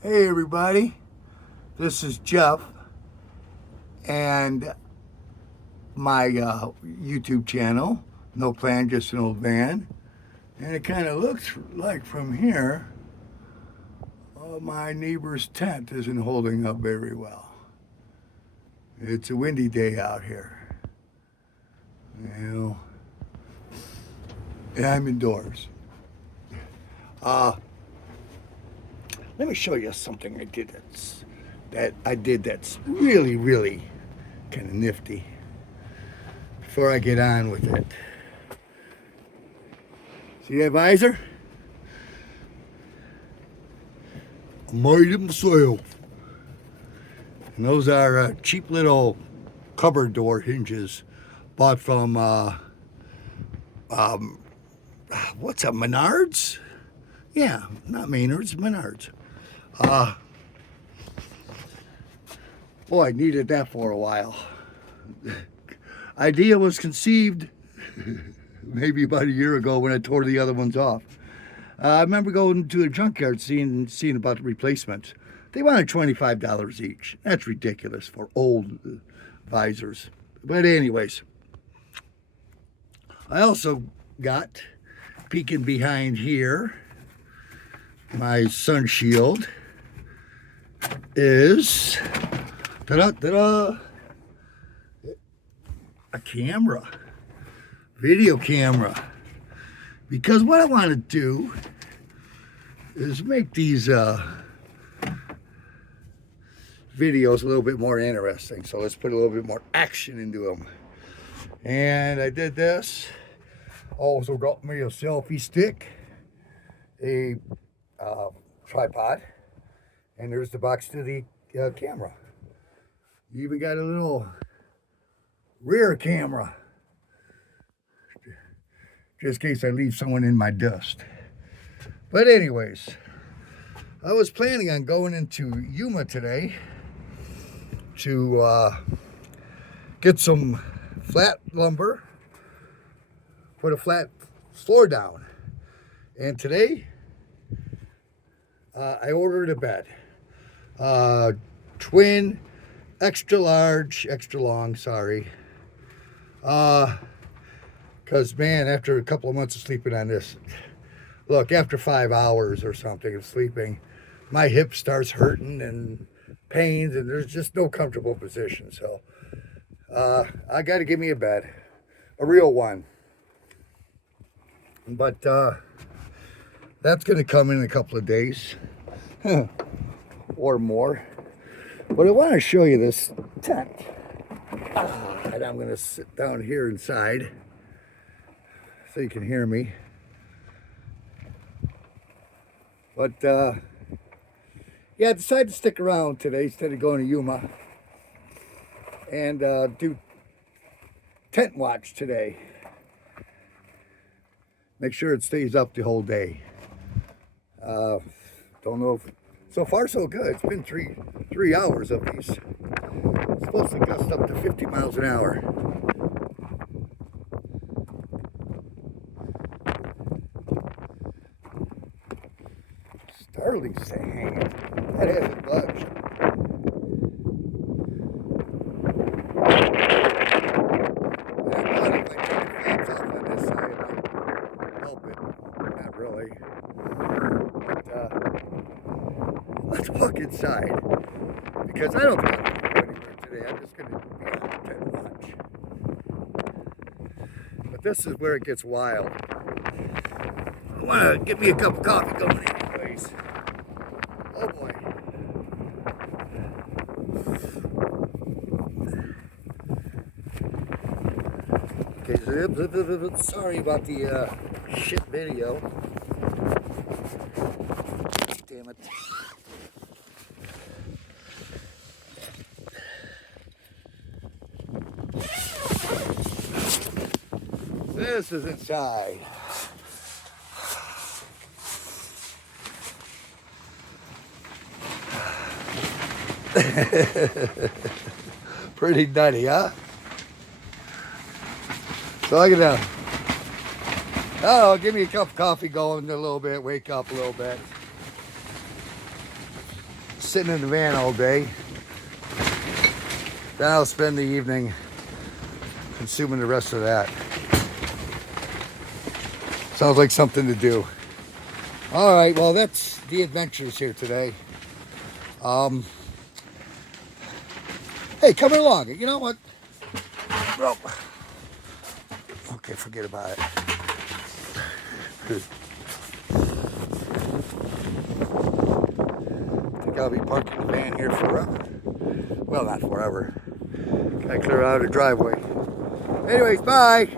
Hey everybody, this is Jeff and my YouTube channel, No Plan, Just an Old Van. And it kind of looks like from here, my neighbor's tent isn't holding up very well. It's a windy day out here. You know, and I'm indoors. Let me show you something I did that's really kind of nifty before I get on with it. See that visor? I made it myself. And those are cheap little cupboard door hinges bought from what's that, Menards? Yeah, not Maynard's, Menards. Boy, I needed that for a while. Idea was conceived maybe about a year ago when I tore the other ones off. I remember going to a junkyard seeing about the replacement. They wanted $25 each. That's ridiculous for old visors. But anyways, I also got, peeking behind here, my sun shield is a camera, video camera. Because what I want to do is make these videos a little bit more interesting. So let's put a little bit more action into them. And I did this. Also got me a selfie stick, a tripod, and there's the box to the camera. You even got a little rear camera, just in case I leave someone in my dust. But anyways, I was planning on going into Yuma today to get some flat lumber, put a flat floor down. And today, I ordered a bed. Twin, extra large, extra long, sorry. Because, man, after a couple of months of sleeping on this, look, after 5 hours or something of sleeping, my hip starts hurting and pains, and there's just no comfortable position. So, I got to give me a bed, a real one. But that's going to come in a couple of days or more. But I want to show you this tent. And I'm going to sit down here inside so you can hear me. But yeah, I decided to stick around today instead of going to Yuma and do tent watch today. Make sure it stays up the whole day. Don't know if, so far so good. It's been three hours of these. It's supposed to gust up to 50 miles an hour. Starling's staying hanging. That hasn't budged. Let's walk inside, because I don't think I'm going to go anywhere today. I'm just going to be on tent watch. But this is where it gets wild. I want to get me a cup of coffee going anyways. Oh boy. Okay, sorry about the shit video. Damn it. This is inside. Pretty nutty, huh? So I can, oh, give me a cup of coffee going a little bit, wake up a little bit. sitting in the van all day. Then I'll spend the evening consuming the rest of that. Sounds like something to do. All right, well, that's the adventures here today. Hey, coming along. You know what? Well, okay, forget about it. I think I'll be parking the van here forever. Well, not forever. Gotta clear out the driveway. Anyways, bye.